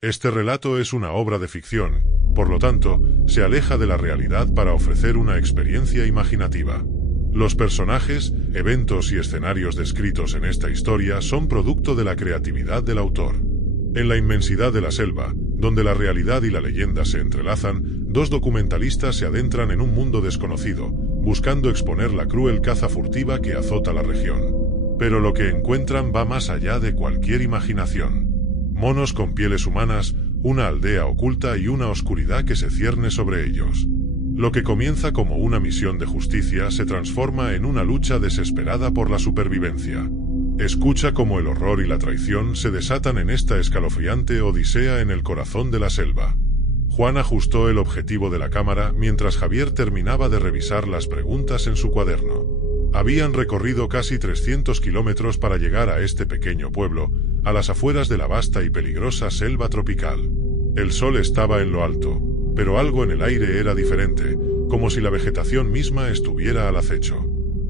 Este relato es una obra de ficción, por lo tanto, se aleja de la realidad para ofrecer una experiencia imaginativa. Los personajes, eventos y escenarios descritos en esta historia son producto de la creatividad del autor. En la inmensidad de la selva, donde la realidad y la leyenda se entrelazan, dos documentalistas se adentran en un mundo desconocido, buscando exponer la cruel caza furtiva que azota la región. Pero lo que encuentran va más allá de cualquier imaginación. Monos con pieles humanas, una aldea oculta y una oscuridad que se cierne sobre ellos. Lo que comienza como una misión de justicia se transforma en una lucha desesperada por la supervivencia. Escucha cómo el horror y la traición se desatan en esta escalofriante odisea en el corazón de la selva. Juan ajustó el objetivo de la cámara mientras Javier terminaba de revisar las preguntas en su cuaderno. Habían recorrido casi 300 kilómetros para llegar a este pequeño pueblo, a las afueras de la vasta y peligrosa selva tropical. El sol estaba en lo alto, pero algo en el aire era diferente, como si la vegetación misma estuviera al acecho.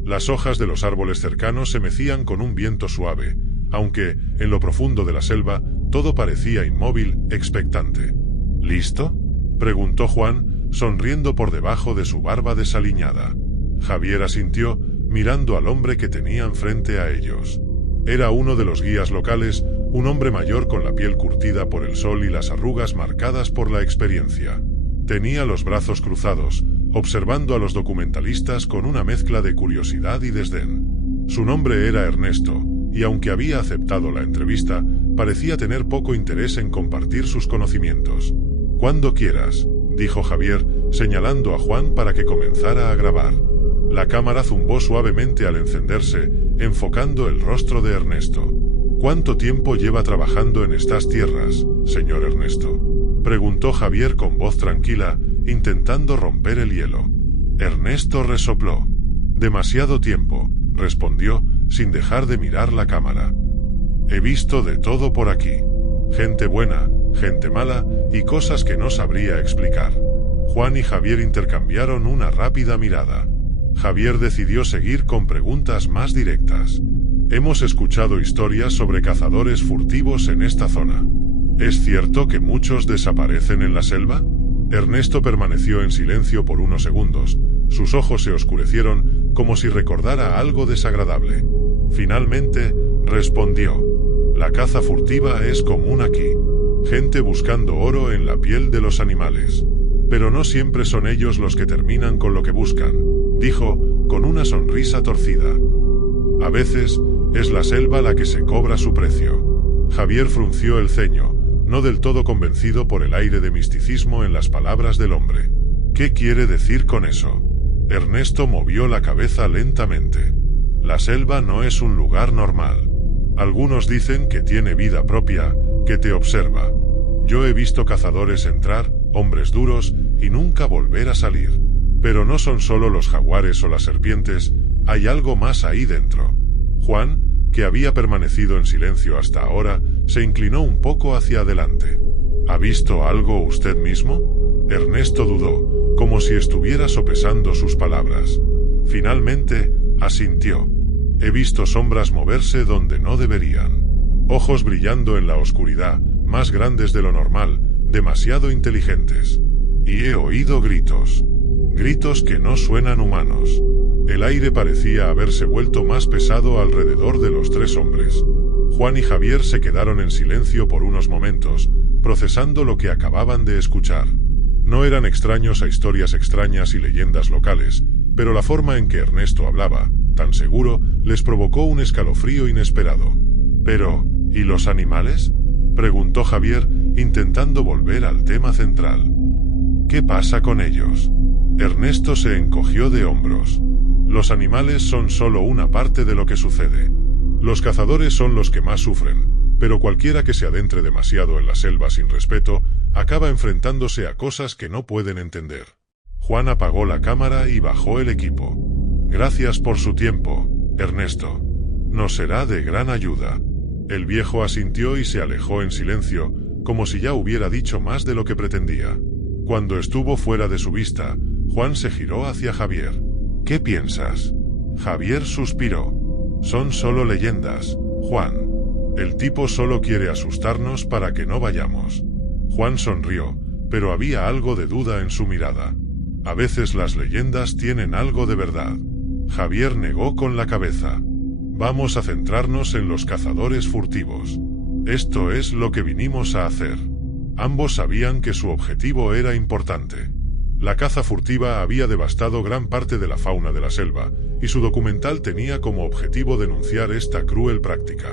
Las hojas de los árboles cercanos se mecían con un viento suave, aunque, en lo profundo de la selva, todo parecía inmóvil, expectante. ¿Listo?, preguntó Juan, sonriendo por debajo de su barba desaliñada. Javier asintió, mirando al hombre que tenían frente a ellos. Era uno de los guías locales, un hombre mayor con la piel curtida por el sol y las arrugas marcadas por la experiencia. Tenía los brazos cruzados, observando a los documentalistas con una mezcla de curiosidad y desdén. Su nombre era Ernesto, y aunque había aceptado la entrevista, parecía tener poco interés en compartir sus conocimientos. «Cuando quieras», dijo Javier, señalando a Juan para que comenzara a grabar. La cámara zumbó suavemente al encenderse, enfocando el rostro de Ernesto. «¿Cuánto tiempo lleva trabajando en estas tierras, señor Ernesto?», preguntó Javier con voz tranquila, intentando romper el hielo. Ernesto resopló. «Demasiado tiempo», respondió, sin dejar de mirar la cámara. «He visto de todo por aquí. Gente buena, gente mala y cosas que no sabría explicar». Juan y Javier intercambiaron una rápida mirada. Javier decidió seguir con preguntas más directas. «Hemos escuchado historias sobre cazadores furtivos en esta zona. ¿Es cierto que muchos desaparecen en la selva?». Ernesto permaneció en silencio por unos segundos. Sus ojos se oscurecieron, como si recordara algo desagradable. Finalmente, respondió: «La caza furtiva es común aquí. Gente buscando oro en la piel de los animales. Pero no siempre son ellos los que terminan con lo que buscan», dijo, con una sonrisa torcida. «A veces, es la selva la que se cobra su precio». Javier frunció el ceño, no del todo convencido por el aire de misticismo en las palabras del hombre. «¿Qué quiere decir con eso?». Ernesto movió la cabeza lentamente. «La selva no es un lugar normal. Algunos dicen que tiene vida propia, que te observa. Yo he visto cazadores entrar, hombres duros, y nunca volver a salir. Pero no son solo los jaguares o las serpientes, hay algo más ahí dentro». Juan, que había permanecido en silencio hasta ahora, se inclinó un poco hacia adelante. «¿Ha visto algo usted mismo?». Ernesto dudó, como si estuviera sopesando sus palabras. Finalmente, asintió. «He visto sombras moverse donde no deberían. Ojos brillando en la oscuridad, más grandes de lo normal, demasiado inteligentes. Y he oído gritos. Gritos que no suenan humanos». El aire parecía haberse vuelto más pesado alrededor de los tres hombres. Juan y Javier se quedaron en silencio por unos momentos, procesando lo que acababan de escuchar. No eran extraños a historias extrañas y leyendas locales, pero la forma en que Ernesto hablaba, tan seguro, les provocó un escalofrío inesperado. «Pero, ¿y los animales?», preguntó Javier, intentando volver al tema central. «¿Qué pasa con ellos?». Ernesto se encogió de hombros. «Los animales son solo una parte de lo que sucede. Los cazadores son los que más sufren, pero cualquiera que se adentre demasiado en la selva sin respeto, acaba enfrentándose a cosas que no pueden entender». Juan apagó la cámara y bajó el equipo. «Gracias por su tiempo, Ernesto. Nos será de gran ayuda». El viejo asintió y se alejó en silencio, como si ya hubiera dicho más de lo que pretendía. Cuando estuvo fuera de su vista, Juan se giró hacia Javier. «¿Qué piensas?». Javier suspiró. «Son solo leyendas, Juan. El tipo solo quiere asustarnos para que no vayamos. Juan sonrió, pero había algo de duda en su mirada. A veces las leyendas tienen algo de verdad. Javier negó con la cabeza. Vamos a centrarnos en los cazadores furtivos. Esto es lo que vinimos a hacer. Ambos sabían que su objetivo era importante. La caza furtiva había devastado gran parte de la fauna de la selva, y su documental tenía como objetivo denunciar esta cruel práctica.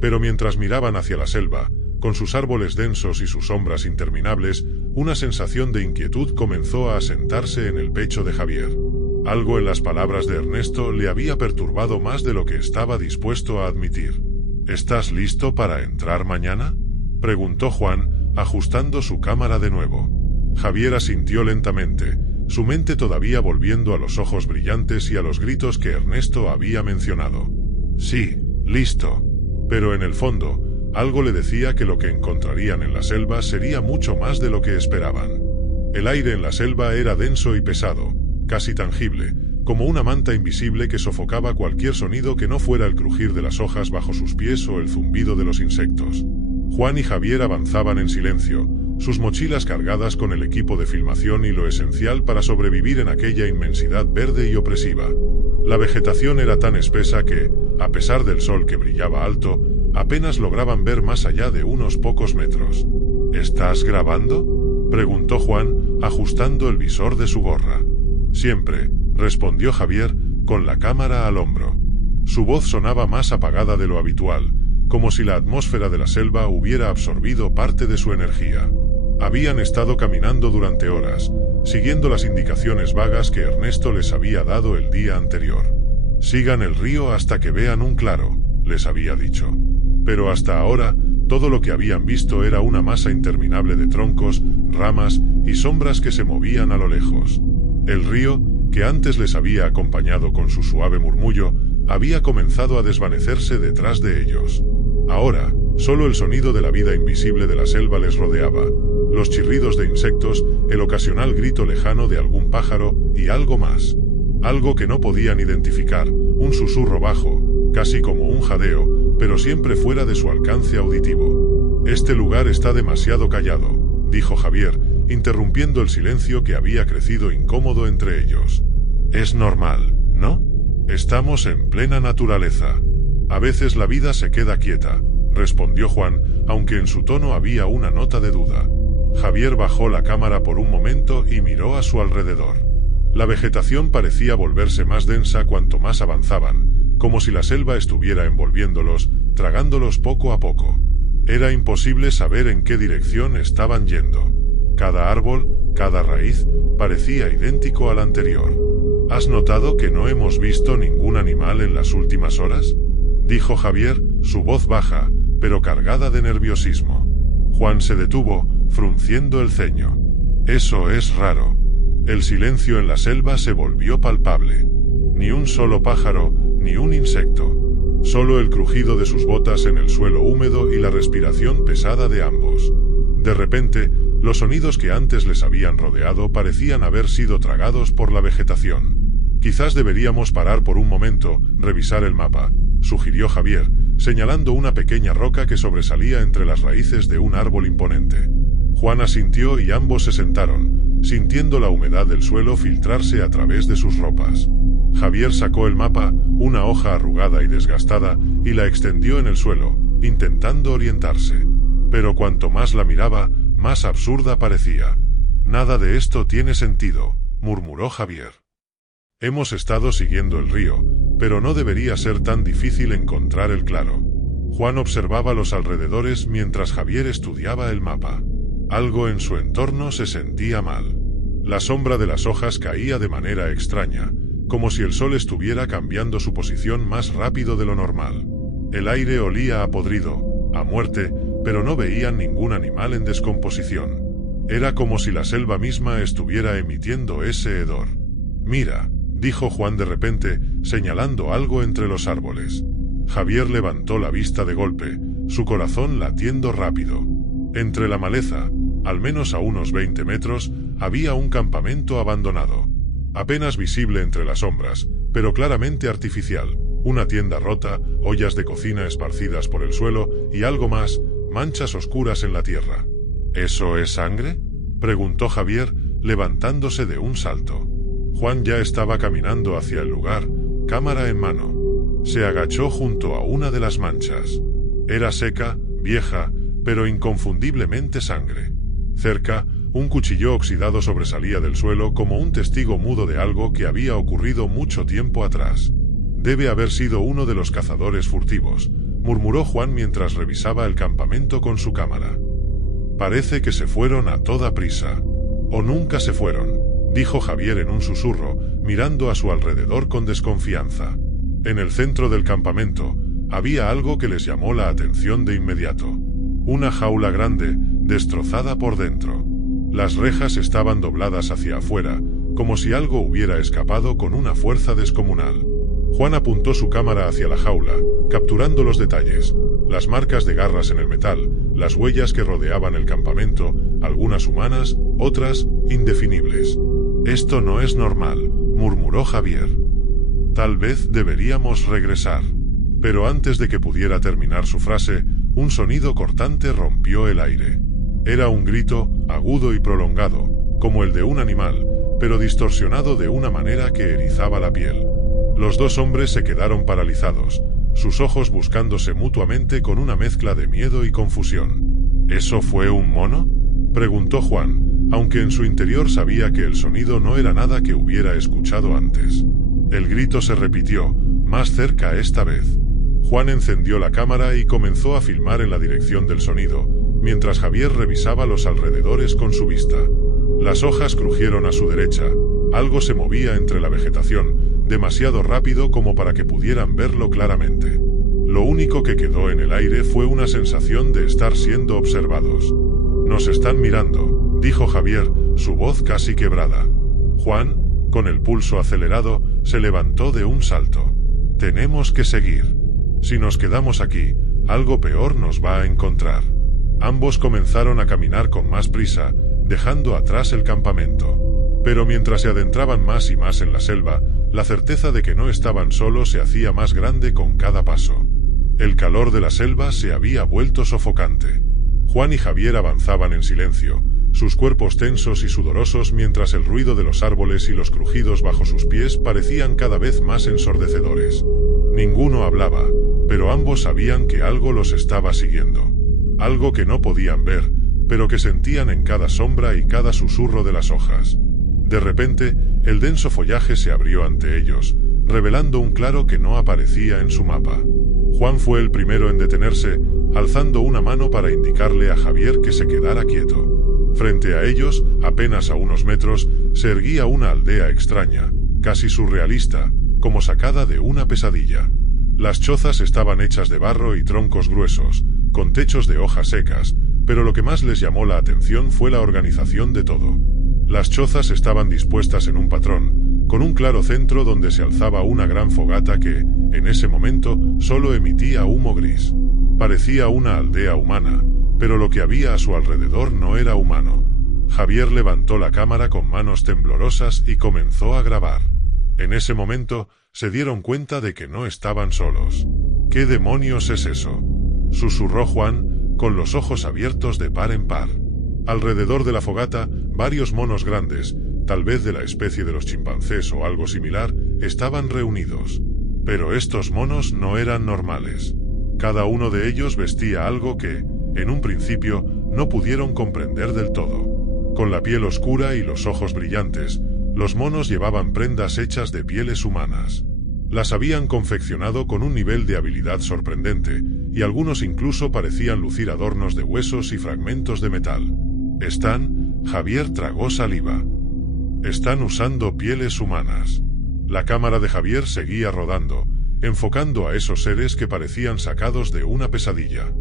Pero mientras miraban hacia la selva, con sus árboles densos y sus sombras interminables, una sensación de inquietud comenzó a asentarse en el pecho de Javier. Algo en las palabras de Ernesto le había perturbado más de lo que estaba dispuesto a admitir. ¿Estás listo para entrar mañana?, preguntó Juan, ajustando su cámara de nuevo. Javier asintió lentamente, su mente todavía volviendo a los ojos brillantes y a los gritos que Ernesto había mencionado. Sí, listo. Pero en el fondo, algo le decía que lo que encontrarían en la selva sería mucho más de lo que esperaban. El aire en la selva era denso y pesado, casi tangible, como una manta invisible que sofocaba cualquier sonido que no fuera el crujir de las hojas bajo sus pies o el zumbido de los insectos. Juan y Javier avanzaban en silencio, sus mochilas cargadas con el equipo de filmación y lo esencial para sobrevivir en aquella inmensidad verde y opresiva. La vegetación era tan espesa que, a pesar del sol que brillaba alto, apenas lograban ver más allá de unos pocos metros. ¿Estás grabando?, preguntó Juan, ajustando el visor de su gorra. Siempre, respondió Javier, con la cámara al hombro. Su voz sonaba más apagada de lo habitual, como si la atmósfera de la selva hubiera absorbido parte de su energía. Habían estado caminando durante horas, siguiendo las indicaciones vagas que Ernesto les había dado el día anterior. Sigan el río hasta que vean un claro, les había dicho. Pero hasta ahora, todo lo que habían visto era una masa interminable de troncos, ramas y sombras que se movían a lo lejos. El río, que antes les había acompañado con su suave murmullo, había comenzado a desvanecerse detrás de ellos. Ahora, solo el sonido de la vida invisible de la selva les rodeaba, los chirridos de insectos, el ocasional grito lejano de algún pájaro y algo más. Algo que no podían identificar, un susurro bajo, casi como un jadeo, pero siempre fuera de su alcance auditivo. Este lugar está demasiado callado, dijo Javier, interrumpiendo el silencio que había crecido incómodo entre ellos. Es normal, ¿no? Estamos en plena naturaleza. A veces la vida se queda quieta, respondió Juan, aunque en su tono había una nota de duda. Javier bajó la cámara por un momento y miró a su alrededor. La vegetación parecía volverse más densa cuanto más avanzaban, como si la selva estuviera envolviéndolos, tragándolos poco a poco. Era imposible saber en qué dirección estaban yendo. Cada árbol, cada raíz, parecía idéntico al anterior. ¿Has notado que no hemos visto ningún animal en las últimas horas?, dijo Javier, su voz baja, pero cargada de nerviosismo. Juan se detuvo, frunciendo el ceño. Eso es raro. El silencio en la selva se volvió palpable. Ni un solo pájaro, ni un insecto. Solo el crujido de sus botas en el suelo húmedo y la respiración pesada de ambos. De repente, los sonidos que antes les habían rodeado parecían haber sido tragados por la vegetación. Quizás deberíamos parar por un momento, revisar el mapa, sugirió Javier, señalando una pequeña roca que sobresalía entre las raíces de un árbol imponente. Juan asintió y ambos se sentaron, sintiendo la humedad del suelo filtrarse a través de sus ropas. Javier sacó el mapa, una hoja arrugada y desgastada, y la extendió en el suelo, intentando orientarse. Pero cuanto más la miraba, más absurda parecía. Nada de esto tiene sentido, murmuró Javier. Hemos estado siguiendo el río, pero no debería ser tan difícil encontrar el claro. Juan observaba los alrededores mientras Javier estudiaba el mapa. Algo en su entorno se sentía mal. La sombra de las hojas caía de manera extraña, como si el sol estuviera cambiando su posición más rápido de lo normal. El aire olía a podrido, a muerte, pero no veían ningún animal en descomposición. Era como si la selva misma estuviera emitiendo ese hedor. Mira, dijo Juan de repente, señalando algo entre los árboles. Javier levantó la vista de golpe, su corazón latiendo rápido. Entre la maleza, al menos a unos 20 metros, había un campamento abandonado. Apenas visible entre las sombras, pero claramente artificial. Una tienda rota, ollas de cocina esparcidas por el suelo y algo más, manchas oscuras en la tierra. ¿Eso es sangre?, preguntó Javier, levantándose de un salto. Juan ya estaba caminando hacia el lugar, cámara en mano. Se agachó junto a una de las manchas. Era seca, vieja, pero inconfundiblemente sangre. Cerca, un cuchillo oxidado sobresalía del suelo como un testigo mudo de algo que había ocurrido mucho tiempo atrás. Debe haber sido uno de los cazadores furtivos, murmuró Juan mientras revisaba el campamento con su cámara. Parece que se fueron a toda prisa. O nunca se fueron, dijo Javier en un susurro, mirando a su alrededor con desconfianza. En el centro del campamento, había algo que les llamó la atención de inmediato. Una jaula grande, destrozada por dentro. Las rejas estaban dobladas hacia afuera, como si algo hubiera escapado con una fuerza descomunal. Juan apuntó su cámara hacia la jaula, capturando los detalles, las marcas de garras en el metal, las huellas que rodeaban el campamento, algunas humanas, otras indefinibles. «Esto no es normal», murmuró Javier. «Tal vez deberíamos regresar». Pero antes de que pudiera terminar su frase, un sonido cortante rompió el aire. Era un grito, agudo y prolongado, como el de un animal, pero distorsionado de una manera que erizaba la piel. Los dos hombres se quedaron paralizados, sus ojos buscándose mutuamente con una mezcla de miedo y confusión. «¿Eso fue un mono?», preguntó Juan, aunque en su interior sabía que el sonido no era nada que hubiera escuchado antes. El grito se repitió, más cerca esta vez. Juan encendió la cámara y comenzó a filmar en la dirección del sonido, mientras Javier revisaba los alrededores con su vista. Las hojas crujieron a su derecha, algo se movía entre la vegetación, demasiado rápido como para que pudieran verlo claramente. Lo único que quedó en el aire fue una sensación de estar siendo observados. «Nos están mirando», dijo Javier, su voz casi quebrada. Juan, con el pulso acelerado, se levantó de un salto. «Tenemos que seguir. Si nos quedamos aquí, algo peor nos va a encontrar». Ambos comenzaron a caminar con más prisa, dejando atrás el campamento. Pero mientras se adentraban más y más en la selva, la certeza de que no estaban solos se hacía más grande con cada paso. El calor de la selva se había vuelto sofocante. Juan y Javier avanzaban en silencio, sus cuerpos tensos y sudorosos mientras el ruido de los árboles y los crujidos bajo sus pies parecían cada vez más ensordecedores. Ninguno hablaba, pero ambos sabían que algo los estaba siguiendo. Algo que no podían ver, pero que sentían en cada sombra y cada susurro de las hojas. De repente, el denso follaje se abrió ante ellos, revelando un claro que no aparecía en su mapa. Juan fue el primero en detenerse, alzando una mano para indicarle a Javier que se quedara quieto. Frente a ellos, apenas a unos metros, se erguía una aldea extraña, casi surrealista, como sacada de una pesadilla. Las chozas estaban hechas de barro y troncos gruesos, con techos de hojas secas, pero lo que más les llamó la atención fue la organización de todo. Las chozas estaban dispuestas en un patrón, con un claro centro donde se alzaba una gran fogata que, en ese momento, solo emitía humo gris. Parecía una aldea humana, pero lo que había a su alrededor no era humano. Javier levantó la cámara con manos temblorosas y comenzó a grabar. En ese momento, se dieron cuenta de que no estaban solos. «¿Qué demonios es eso?», susurró Juan, con los ojos abiertos de par en par. Alrededor de la fogata, varios monos grandes, tal vez de la especie de los chimpancés o algo similar, estaban reunidos. Pero estos monos no eran normales. Cada uno de ellos vestía algo que, en un principio, no pudieron comprender del todo. Con la piel oscura y los ojos brillantes, los monos llevaban prendas hechas de pieles humanas. Las habían confeccionado con un nivel de habilidad sorprendente, y algunos incluso parecían lucir adornos de huesos y fragmentos de metal. Javier tragó saliva. «Están usando pieles humanas». La cámara de Javier seguía rodando, enfocando a esos seres que parecían sacados de una pesadilla.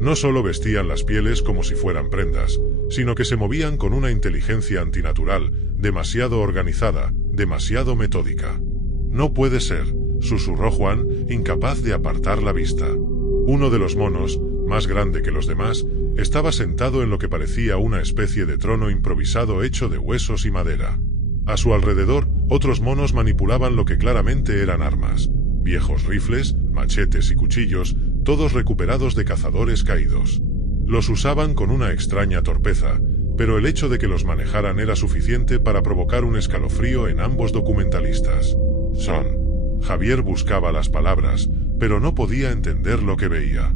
No solo vestían las pieles como si fueran prendas, sino que se movían con una inteligencia antinatural, demasiado organizada, demasiado metódica. «No puede ser», susurró Juan, incapaz de apartar la vista. Uno de los monos, más grande que los demás, estaba sentado en lo que parecía una especie de trono improvisado hecho de huesos y madera. A su alrededor, otros monos manipulaban lo que claramente eran armas, viejos rifles, machetes y cuchillos, todos recuperados de cazadores caídos. Los usaban con una extraña torpeza, pero el hecho de que los manejaran era suficiente para provocar un escalofrío en ambos documentalistas. Javier buscaba las palabras, pero no podía entender lo que veía.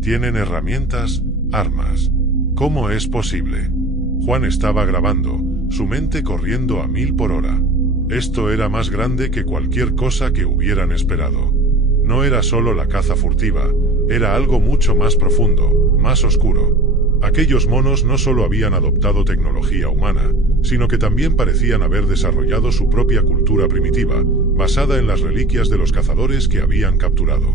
Tienen herramientas, armas. ¿Cómo es posible? Juan estaba grabando, su mente corriendo a 1000 por hora. Esto era más grande que cualquier cosa que hubieran esperado. No era solo la caza furtiva, era algo mucho más profundo, más oscuro. Aquellos monos no solo habían adoptado tecnología humana, sino que también parecían haber desarrollado su propia cultura primitiva, basada en las reliquias de los cazadores que habían capturado.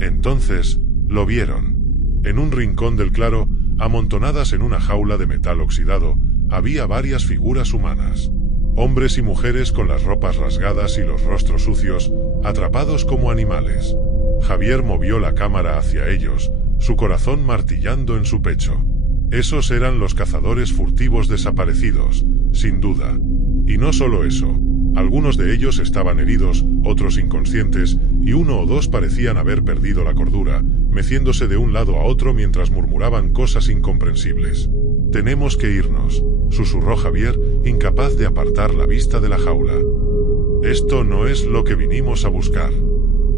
Entonces, lo vieron. En un rincón del claro, amontonadas en una jaula de metal oxidado, había varias figuras humanas. Hombres y mujeres con las ropas rasgadas y los rostros sucios, atrapados como animales. Javier movió la cámara hacia ellos, su corazón martillando en su pecho. Esos eran los cazadores furtivos desaparecidos, sin duda. Y no solo eso. Algunos de ellos estaban heridos, otros inconscientes, y uno o dos parecían haber perdido la cordura, meciéndose de un lado a otro mientras murmuraban cosas incomprensibles. «Tenemos que irnos», susurró Javier, incapaz de apartar la vista de la jaula. «Esto no es lo que vinimos a buscar.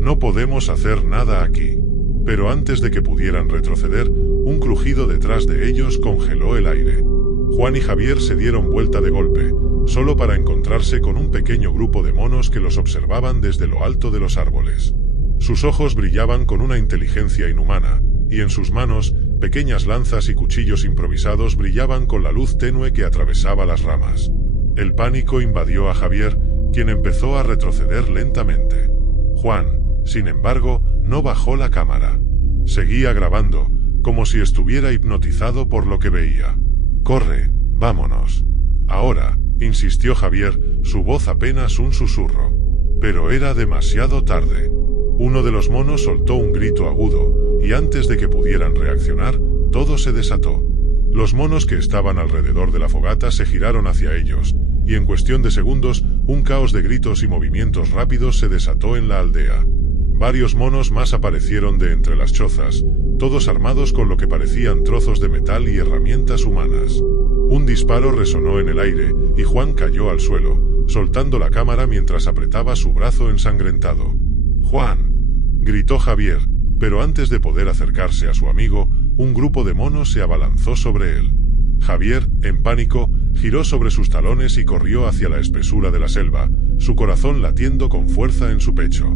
No podemos hacer nada aquí». Pero antes de que pudieran retroceder, un crujido detrás de ellos congeló el aire. Juan y Javier se dieron vuelta de golpe, solo para encontrarse con un pequeño grupo de monos que los observaban desde lo alto de los árboles. Sus ojos brillaban con una inteligencia inhumana, y en sus manos, pequeñas lanzas y cuchillos improvisados brillaban con la luz tenue que atravesaba las ramas. El pánico invadió a Javier, quien empezó a retroceder lentamente. Juan, sin embargo, no bajó la cámara. Seguía grabando, como si estuviera hipnotizado por lo que veía. «Corre, vámonos». «Ahora», insistió Javier, su voz apenas un susurro. Pero era demasiado tarde. Uno de los monos soltó un grito agudo, y antes de que pudieran reaccionar, todo se desató. Los monos que estaban alrededor de la fogata se giraron hacia ellos, y en cuestión de segundos, un caos de gritos y movimientos rápidos se desató en la aldea. Varios monos más aparecieron de entre las chozas, todos armados con lo que parecían trozos de metal y herramientas humanas. Un disparo resonó en el aire, y Juan cayó al suelo, soltando la cámara mientras apretaba su brazo ensangrentado. «¡Juan!», gritó Javier, pero antes de poder acercarse a su amigo, un grupo de monos se abalanzó sobre él. Javier, en pánico, giró sobre sus talones y corrió hacia la espesura de la selva, su corazón latiendo con fuerza en su pecho.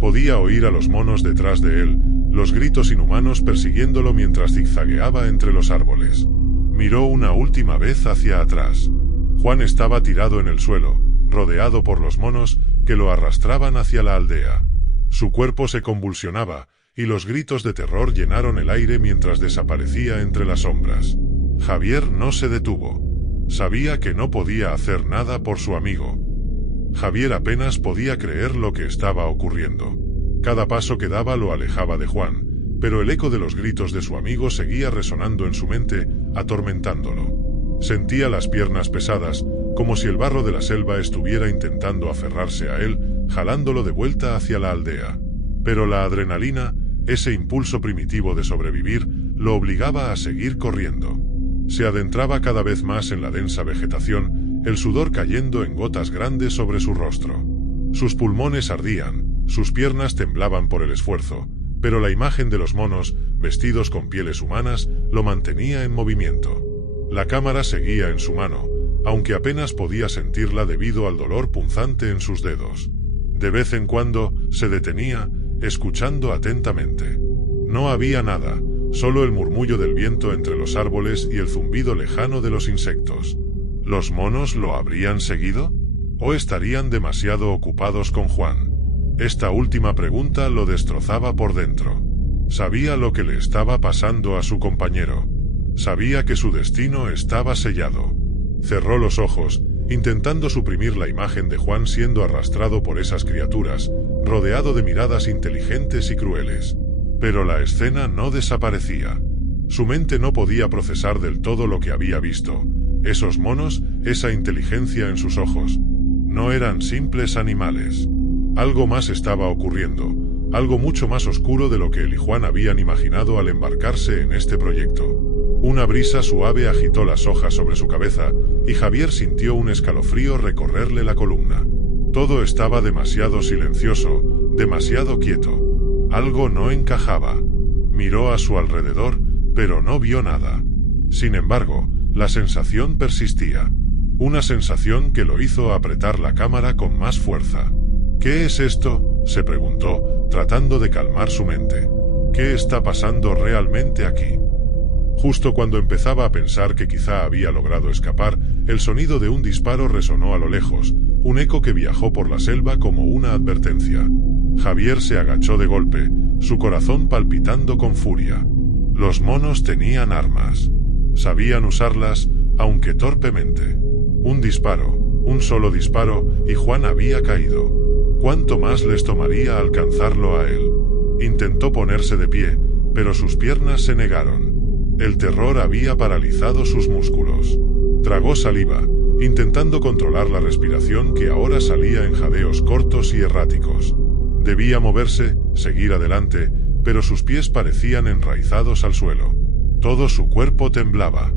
Podía oír a los monos detrás de él, los gritos inhumanos persiguiéndolo mientras zigzagueaba entre los árboles. Miró una última vez hacia atrás. Juan estaba tirado en el suelo, rodeado por los monos, que lo arrastraban hacia la aldea. Su cuerpo se convulsionaba, y los gritos de terror llenaron el aire mientras desaparecía entre las sombras. Javier no se detuvo. Sabía que no podía hacer nada por su amigo. Javier apenas podía creer lo que estaba ocurriendo. Cada paso que daba lo alejaba de Juan, pero el eco de los gritos de su amigo seguía resonando en su mente, atormentándolo. Sentía las piernas pesadas, como si el barro de la selva estuviera intentando aferrarse a él, jalándolo de vuelta hacia la aldea. Pero la adrenalina, ese impulso primitivo de sobrevivir, lo obligaba a seguir corriendo. Se adentraba cada vez más en la densa vegetación, el sudor cayendo en gotas grandes sobre su rostro. Sus pulmones ardían, sus piernas temblaban por el esfuerzo, pero la imagen de los monos, vestidos con pieles humanas, lo mantenía en movimiento. La cámara seguía en su mano, aunque apenas podía sentirla debido al dolor punzante en sus dedos. De vez en cuando, se detenía, escuchando atentamente. No había nada, solo el murmullo del viento entre los árboles y el zumbido lejano de los insectos. ¿Los monos lo habrían seguido? ¿O estarían demasiado ocupados con Juan? Esta última pregunta lo destrozaba por dentro. Sabía lo que le estaba pasando a su compañero. Sabía que su destino estaba sellado. Cerró los ojos, intentando suprimir la imagen de Juan siendo arrastrado por esas criaturas, rodeado de miradas inteligentes y crueles. Pero la escena no desaparecía. Su mente no podía procesar del todo lo que había visto. Esos monos, esa inteligencia en sus ojos. No eran simples animales. Algo más estaba ocurriendo, algo mucho más oscuro de lo que él y Juan habían imaginado al embarcarse en este proyecto. Una brisa suave agitó las hojas sobre su cabeza, y Javier sintió un escalofrío recorrerle la columna. Todo estaba demasiado silencioso, demasiado quieto. Algo no encajaba. Miró a su alrededor, pero no vio nada. Sin embargo, la sensación persistía. Una sensación que lo hizo apretar la cámara con más fuerza. ¿Qué es esto?, se preguntó, tratando de calmar su mente. ¿Qué está pasando realmente aquí? Justo cuando empezaba a pensar que quizá había logrado escapar, el sonido de un disparo resonó a lo lejos, un eco que viajó por la selva como una advertencia. Javier se agachó de golpe, su corazón palpitando con furia. Los monos tenían armas. Sabían usarlas, aunque torpemente. Un disparo, un solo disparo, y Juan había caído. ¿Cuánto más les tomaría alcanzarlo a él? Intentó ponerse de pie, pero sus piernas se negaron. El terror había paralizado sus músculos. Tragó saliva, intentando controlar la respiración que ahora salía en jadeos cortos y erráticos. Debía moverse, seguir adelante, pero sus pies parecían enraizados al suelo. Todo su cuerpo temblaba.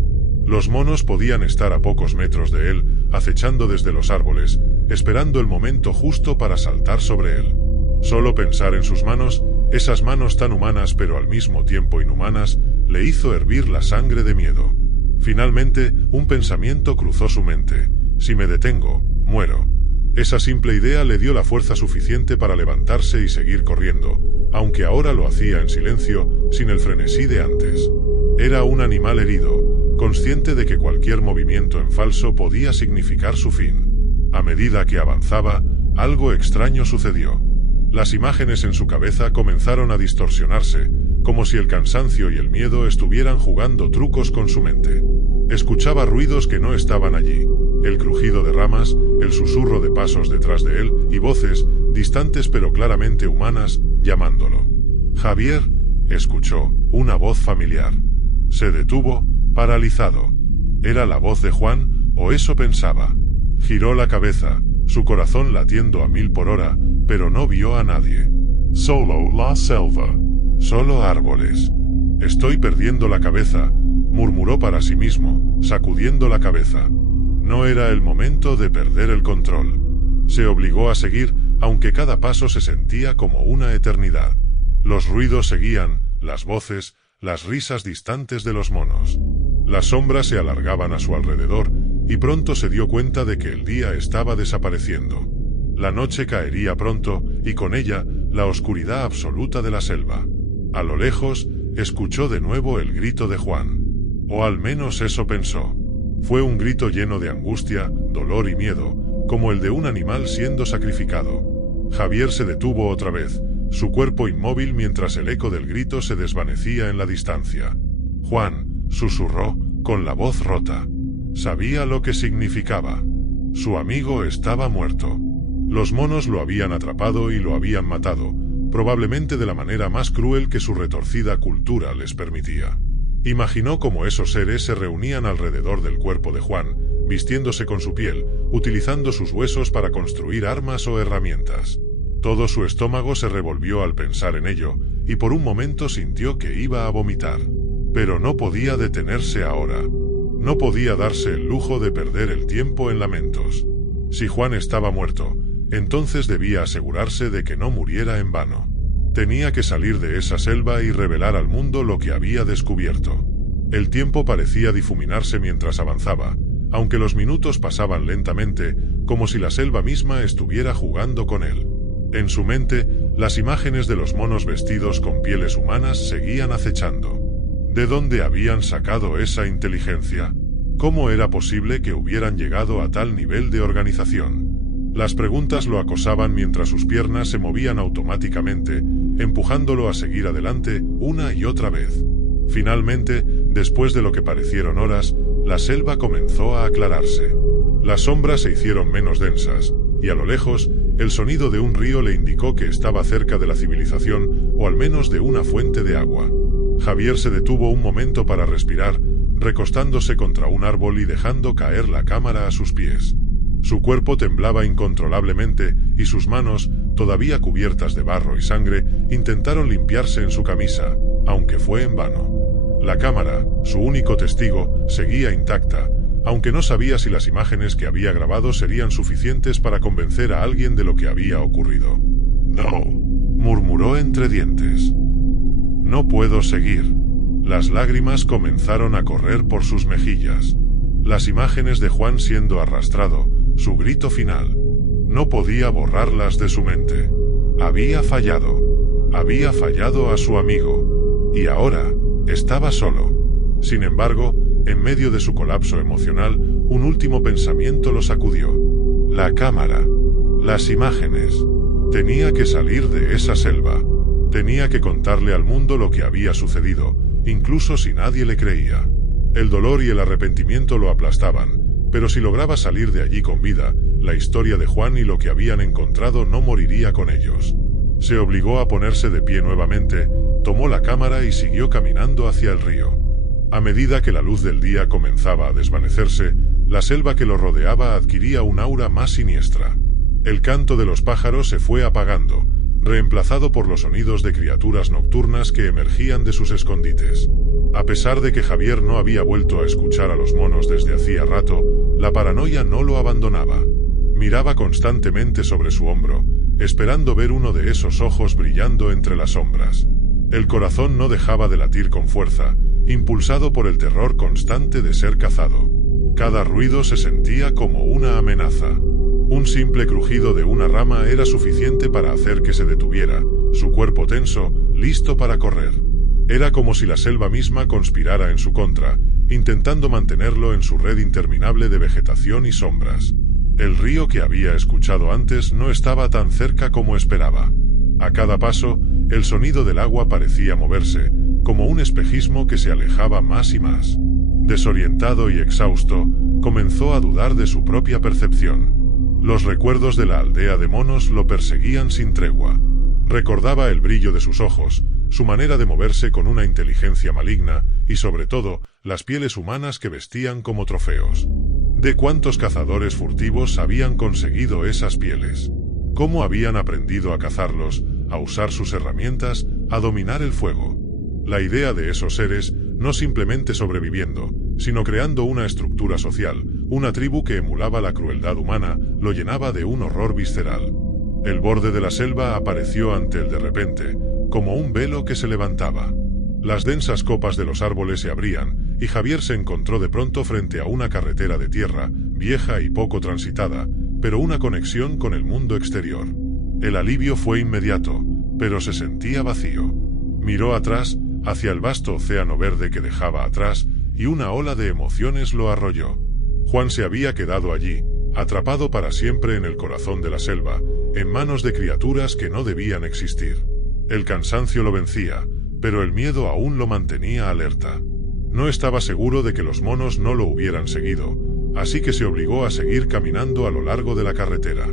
Los monos podían estar a pocos metros de él, acechando desde los árboles, esperando el momento justo para saltar sobre él. Solo pensar en sus manos, esas manos tan humanas pero al mismo tiempo inhumanas, le hizo hervir la sangre de miedo. Finalmente, un pensamiento cruzó su mente. Si me detengo, muero. Esa simple idea le dio la fuerza suficiente para levantarse y seguir corriendo, aunque ahora lo hacía en silencio, sin el frenesí de antes. Era un animal herido, consciente de que cualquier movimiento en falso podía significar su fin. A medida que avanzaba, algo extraño sucedió. Las imágenes en su cabeza comenzaron a distorsionarse, como si el cansancio y el miedo estuvieran jugando trucos con su mente. Escuchaba ruidos que no estaban allí, el crujido de ramas, el susurro de pasos detrás de él, y voces, distantes pero claramente humanas, llamándolo. Javier, escuchó, una voz familiar. Se detuvo, paralizado. ¿Era la voz de Juan, o eso pensaba? Giró la cabeza, su corazón latiendo a 1000 por hora, pero no vio a nadie. Solo la selva. Solo árboles. Estoy perdiendo la cabeza, murmuró para sí mismo, sacudiendo la cabeza. No era el momento de perder el control. Se obligó a seguir, aunque cada paso se sentía como una eternidad. Los ruidos seguían, las voces, las risas distantes de los monos. Las sombras se alargaban a su alrededor, y pronto se dio cuenta de que el día estaba desapareciendo. La noche caería pronto, y con ella, la oscuridad absoluta de la selva. A lo lejos, escuchó de nuevo el grito de Juan. O al menos eso pensó. Fue un grito lleno de angustia, dolor y miedo, como el de un animal siendo sacrificado. Javier se detuvo otra vez, su cuerpo inmóvil mientras el eco del grito se desvanecía en la distancia. Juan, susurró, con la voz rota. Sabía lo que significaba. Su amigo estaba muerto. Los monos lo habían atrapado y lo habían matado, probablemente de la manera más cruel que su retorcida cultura les permitía. Imaginó cómo esos seres se reunían alrededor del cuerpo de Juan, vistiéndose con su piel, utilizando sus huesos para construir armas o herramientas. Todo su estómago se revolvió al pensar en ello, y por un momento sintió que iba a vomitar. Pero no podía detenerse ahora. No podía darse el lujo de perder el tiempo en lamentos. Si Juan estaba muerto, entonces debía asegurarse de que no muriera en vano. Tenía que salir de esa selva y revelar al mundo lo que había descubierto. El tiempo parecía difuminarse mientras avanzaba, aunque los minutos pasaban lentamente, como si la selva misma estuviera jugando con él. En su mente, las imágenes de los monos vestidos con pieles humanas seguían acechando. ¿De dónde habían sacado esa inteligencia? ¿Cómo era posible que hubieran llegado a tal nivel de organización? Las preguntas lo acosaban mientras sus piernas se movían automáticamente, empujándolo a seguir adelante una y otra vez. Finalmente, después de lo que parecieron horas, la selva comenzó a aclararse. Las sombras se hicieron menos densas, y a lo lejos, el sonido de un río le indicó que estaba cerca de la civilización, o al menos de una fuente de agua. Javier se detuvo un momento para respirar, recostándose contra un árbol y dejando caer la cámara a sus pies. Su cuerpo temblaba incontrolablemente y sus manos, todavía cubiertas de barro y sangre, intentaron limpiarse en su camisa, aunque fue en vano. La cámara, su único testigo, seguía intacta, aunque no sabía si las imágenes que había grabado serían suficientes para convencer a alguien de lo que había ocurrido. «No», murmuró entre dientes. «No puedo seguir». Las lágrimas comenzaron a correr por sus mejillas. Las imágenes de Juan siendo arrastrado, su grito final. No podía borrarlas de su mente. Había fallado a su amigo. Y ahora, estaba solo. Sin embargo, en medio de su colapso emocional, un último pensamiento lo sacudió. La cámara. Las imágenes. Tenía que salir de esa selva. Tenía que contarle al mundo lo que había sucedido, incluso si nadie le creía. El dolor y el arrepentimiento lo aplastaban, pero si lograba salir de allí con vida, la historia de Juan y lo que habían encontrado no moriría con ellos. Se obligó a ponerse de pie nuevamente, tomó la cámara y siguió caminando hacia el río. A medida que la luz del día comenzaba a desvanecerse, la selva que lo rodeaba adquiría un aura más siniestra. El canto de los pájaros se fue apagando, reemplazado por los sonidos de criaturas nocturnas que emergían de sus escondites. A pesar de que Javier no había vuelto a escuchar a los monos desde hacía rato, la paranoia no lo abandonaba. Miraba constantemente sobre su hombro, esperando ver uno de esos ojos brillando entre las sombras. El corazón no dejaba de latir con fuerza, impulsado por el terror constante de ser cazado. Cada ruido se sentía como una amenaza. Un simple crujido de una rama era suficiente para hacer que se detuviera, su cuerpo tenso, listo para correr. Era como si la selva misma conspirara en su contra, intentando mantenerlo en su red interminable de vegetación y sombras. El río que había escuchado antes no estaba tan cerca como esperaba. A cada paso, el sonido del agua parecía moverse, como un espejismo que se alejaba más y más. Desorientado y exhausto, comenzó a dudar de su propia percepción. Los recuerdos de la aldea de monos lo perseguían sin tregua. Recordaba el brillo de sus ojos, su manera de moverse con una inteligencia maligna y, sobre todo, las pieles humanas que vestían como trofeos. ¿De cuántos cazadores furtivos habían conseguido esas pieles? ¿Cómo habían aprendido a cazarlos, a usar sus herramientas, a dominar el fuego? La idea de esos seres, no simplemente sobreviviendo, sino creando una estructura social, una tribu que emulaba la crueldad humana, lo llenaba de un horror visceral. El borde de la selva apareció ante él de repente, como un velo que se levantaba. Las densas copas de los árboles se abrían, y Javier se encontró de pronto frente a una carretera de tierra, vieja y poco transitada, pero una conexión con el mundo exterior. El alivio fue inmediato, pero se sentía vacío. Miró atrás, hacia el vasto océano verde que dejaba atrás, y una ola de emociones lo arrolló. Juan se había quedado allí, atrapado para siempre en el corazón de la selva, en manos de criaturas que no debían existir. El cansancio lo vencía, pero el miedo aún lo mantenía alerta. No estaba seguro de que los monos no lo hubieran seguido, así que se obligó a seguir caminando a lo largo de la carretera.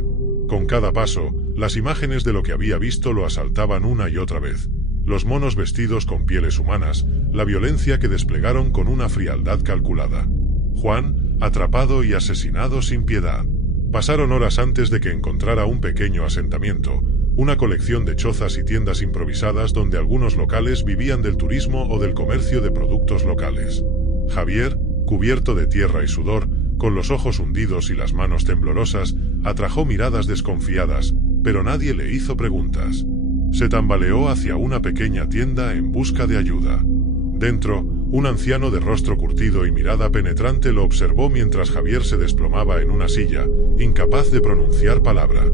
Con cada paso, las imágenes de lo que había visto lo asaltaban una y otra vez. Los monos vestidos con pieles humanas, la violencia que desplegaron con una frialdad calculada. Juan, atrapado y asesinado sin piedad. Pasaron horas antes de que encontrara un pequeño asentamiento, una colección de chozas y tiendas improvisadas donde algunos locales vivían del turismo o del comercio de productos locales. Javier, cubierto de tierra y sudor, con los ojos hundidos y las manos temblorosas, atrajo miradas desconfiadas, pero nadie le hizo preguntas. Se tambaleó hacia una pequeña tienda en busca de ayuda. Dentro, un anciano de rostro curtido y mirada penetrante lo observó mientras Javier se desplomaba en una silla, incapaz de pronunciar palabra.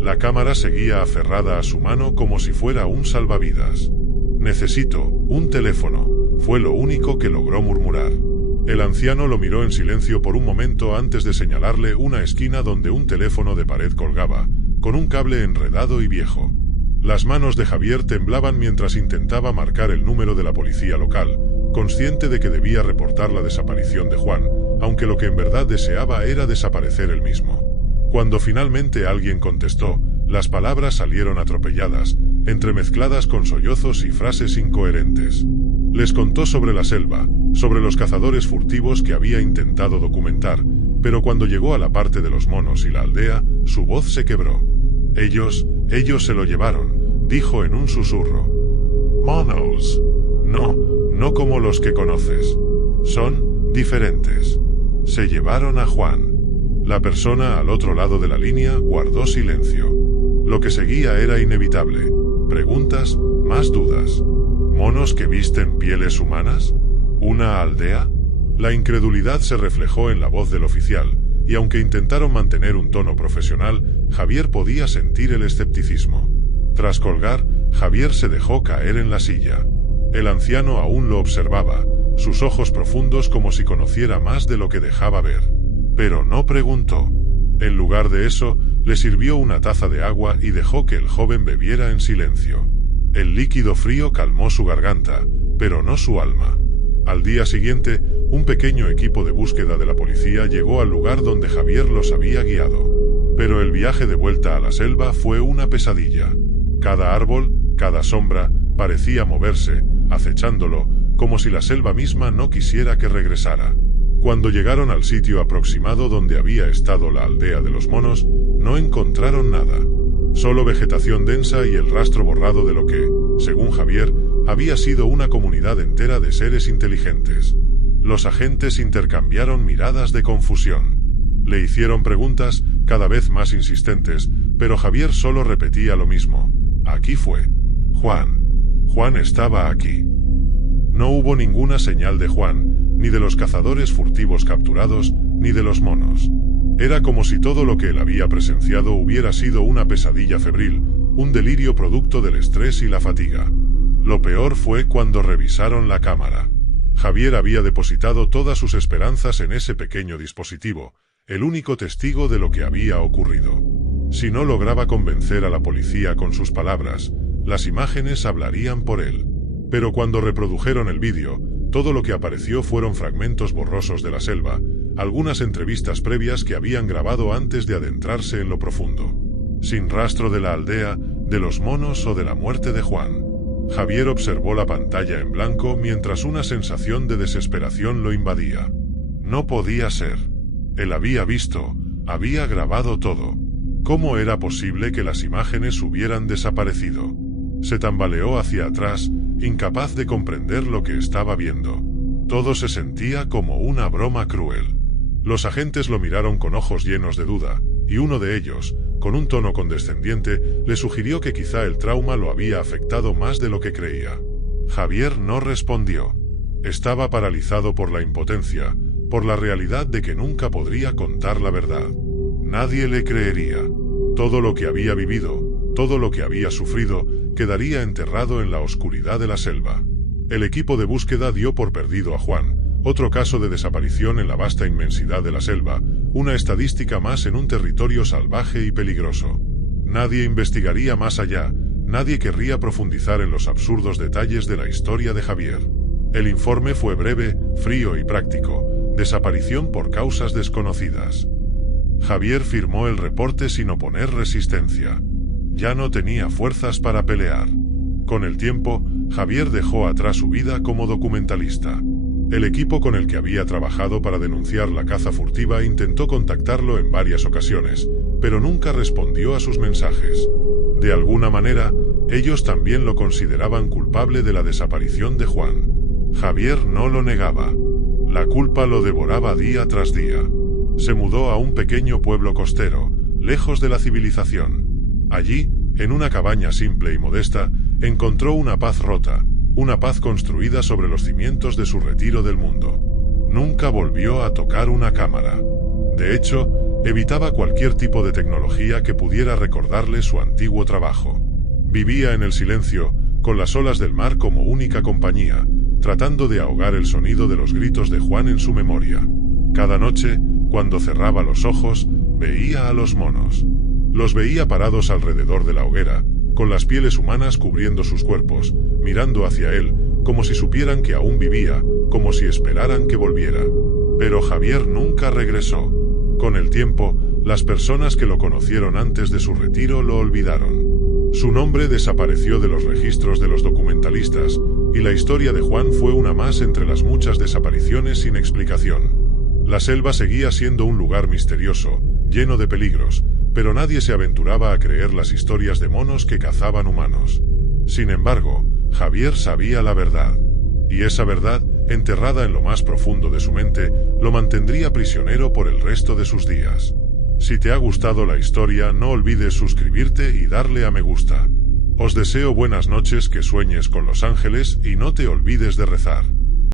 La cámara seguía aferrada a su mano como si fuera un salvavidas. «Necesito un teléfono», fue lo único que logró murmurar. El anciano lo miró en silencio por un momento antes de señalarle una esquina donde un teléfono de pared colgaba, con un cable enredado y viejo. Las manos de Javier temblaban mientras intentaba marcar el número de la policía local, consciente de que debía reportar la desaparición de Juan, aunque lo que en verdad deseaba era desaparecer él mismo. Cuando finalmente alguien contestó, las palabras salieron atropelladas, entremezcladas con sollozos y frases incoherentes. Les contó sobre la selva, sobre los cazadores furtivos que había intentado documentar, Pero cuando llegó a la parte de los monos y la aldea, su voz se quebró. Ellos se lo llevaron, dijo en un susurro. Monos. No como los que conoces. Son diferentes. Se llevaron a Juan. La persona al otro lado de la línea guardó silencio. Lo que seguía era inevitable. Preguntas, más dudas. ¿Monos que visten pieles humanas? ¿Una aldea? La incredulidad se reflejó en la voz del oficial, y aunque intentaron mantener un tono profesional, Javier podía sentir el escepticismo. Tras colgar, Javier se dejó caer en la silla. El anciano aún lo observaba, sus ojos profundos como si conociera más de lo que dejaba ver. Pero no preguntó. En lugar de eso, le sirvió una taza de agua y dejó que el joven bebiera en silencio. El líquido frío calmó su garganta, pero no su alma. Al día siguiente, un pequeño equipo de búsqueda de la policía llegó al lugar donde Javier los había guiado. Pero el viaje de vuelta a la selva fue una pesadilla. Cada árbol, cada sombra, parecía moverse, acechándolo, como si la selva misma no quisiera que regresara. Cuando llegaron al sitio aproximado donde había estado la aldea de los monos, no encontraron nada. Solo vegetación densa y el rastro borrado de lo que, según Javier, había sido una comunidad entera de seres inteligentes. Los agentes intercambiaron miradas de confusión. Le hicieron preguntas, cada vez más insistentes, pero Javier solo repetía lo mismo. Aquí fue. Juan estaba aquí. No hubo ninguna señal de Juan, ni de los cazadores furtivos capturados, ni de los monos. Era como si todo lo que él había presenciado hubiera sido una pesadilla febril, un delirio producto del estrés y la fatiga. Lo peor fue cuando revisaron la cámara. Javier había depositado todas sus esperanzas en ese pequeño dispositivo, el único testigo de lo que había ocurrido. Si no lograba convencer a la policía con sus palabras, las imágenes hablarían por él. Pero cuando reprodujeron el vídeo, todo lo que apareció fueron fragmentos borrosos de la selva, algunas entrevistas previas que habían grabado antes de adentrarse en lo profundo. Sin rastro de la aldea, de los monos o de la muerte de Juan. Javier observó la pantalla en blanco mientras una sensación de desesperación lo invadía. No podía ser. Él había visto, había grabado todo. ¿Cómo era posible que las imágenes hubieran desaparecido? Se tambaleó hacia atrás, incapaz de comprender lo que estaba viendo. Todo se sentía como una broma cruel. Los agentes lo miraron con ojos llenos de duda, y uno de ellos, con un tono condescendiente, le sugirió que quizá el trauma lo había afectado más de lo que creía. Javier no respondió. Estaba paralizado por la impotencia, por la realidad de que nunca podría contar la verdad. Nadie le creería. Todo lo que había vivido, todo lo que había sufrido, quedaría enterrado en la oscuridad de la selva. El equipo de búsqueda dio por perdido a Juan, otro caso de desaparición en la vasta inmensidad de la selva, una estadística más en un territorio salvaje y peligroso. Nadie investigaría más allá, nadie querría profundizar en los absurdos detalles de la historia de Javier. El informe fue breve, frío y práctico: desaparición por causas desconocidas. Javier firmó el reporte sin oponer resistencia. Ya no tenía fuerzas para pelear. Con el tiempo, Javier dejó atrás su vida como documentalista. El equipo con el que había trabajado para denunciar la caza furtiva intentó contactarlo en varias ocasiones, pero nunca respondió a sus mensajes. De alguna manera, ellos también lo consideraban culpable de la desaparición de Juan. Javier no lo negaba. La culpa lo devoraba día tras día. Se mudó a un pequeño pueblo costero, lejos de la civilización. Allí, en una cabaña simple y modesta, encontró una paz rota, una paz construida sobre los cimientos de su retiro del mundo. Nunca volvió a tocar una cámara. De hecho, evitaba cualquier tipo de tecnología que pudiera recordarle su antiguo trabajo. Vivía en el silencio, con las olas del mar como única compañía, tratando de ahogar el sonido de los gritos de Juan en su memoria. Cada noche, cuando cerraba los ojos, veía a los monos. Los veía parados alrededor de la hoguera, con las pieles humanas cubriendo sus cuerpos, mirando hacia él, como si supieran que aún vivía, como si esperaran que volviera. Pero Javier nunca regresó. Con el tiempo, las personas que lo conocieron antes de su retiro lo olvidaron. Su nombre desapareció de los registros de los documentalistas, y la historia de Juan fue una más entre las muchas desapariciones sin explicación. La selva seguía siendo un lugar misterioso, lleno de peligros, pero nadie se aventuraba a creer las historias de monos que cazaban humanos. Sin embargo, Javier sabía la verdad. Y esa verdad, enterrada en lo más profundo de su mente, lo mantendría prisionero por el resto de sus días. Si te ha gustado la historia, no olvides suscribirte y darle a me gusta. Os deseo buenas noches, que sueñes con los ángeles y no te olvides de rezar.